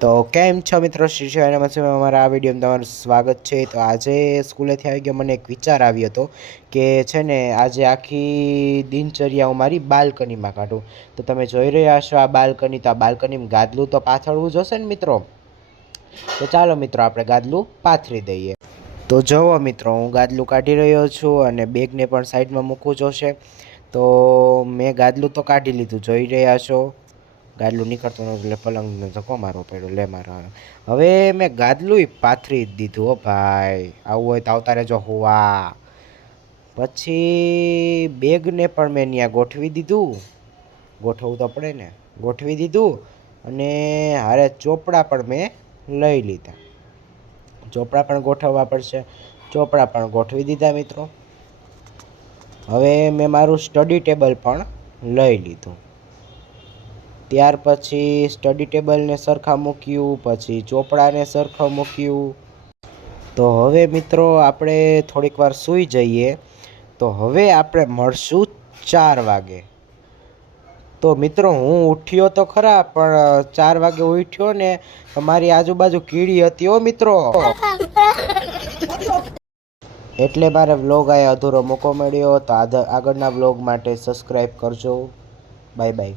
તો કેમ છો મિત્રો? શ્રી શિવાય નમસ્તે, અમારા આ વિડીયોમાં તમારું સ્વાગત છે. તો આજે સ્કૂલેથી આવી ગયો, મને એક વિચાર આવ્યો હતો કે છે ને આજે આખી દિનચર્યા હું મારી બાલ્કનીમાં કાઢું. તો તમે જોઈ રહ્યા છો આ બાલ્કની, તો આ બાલ્કનીમાં ગાદલું તો પાથરવું જોશે ને મિત્રો. તો ચાલો મિત્રો આપણે ગાદલું પાથરી દઈએ. તો જુઓ મિત્રો, હું ગાદલું કાઢી રહ્યો છું અને બેગને પણ સાઈડમાં મૂકવું જોશે. તો મેં ગાદલું તો કાઢી લીધું, જોઈ રહ્યા છો. ગાદલું નીકળતું નહોતું એટલે પલંગને ધક્કો મારવો પડ્યો. લે મારો હવે મેં ગાદલું પાથરી જ દીધું. હો ભાઈ, આવું હોય તો આવતા રહેજો હોવા. પછી બેગને પણ મેં ત્યાં ગોઠવી દીધું. ગોઠવવું તો પડે ને, ગોઠવી દીધું. અને હારે ચોપડા પણ મેં લઈ લીધા. ચોપડા પણ ગોઠવવા પડશે. ચોપડા પણ ગોઠવી દીધા મિત્રો. હવે મેં મારું સ્ટડી ટેબલ પણ લઈ લીધું. ત્યાર પછી સ્ટડી ટેબલને સરખા મૂક્યું, પછી ચોપડાને સરખા મૂક્યું. તો હવે મિત્રો આપણે થોડીક વાર સૂઈ જઈએ. તો હવે આપણે મળશું 4 વાગે. તો મિત્રો હું ઉઠ્યો તો ખરા, પણ 4 વાગે ઉઠ્યો ને તો મારી આજુબાજુ કીડી હતી હો મિત્રો. એટલે મારે વ્લોગ આ અધૂરો મૂકો મળ્યો. તો આગળના વ્લોગ માટે સબસ્ક્રાઈબ કરજો. Bye bye.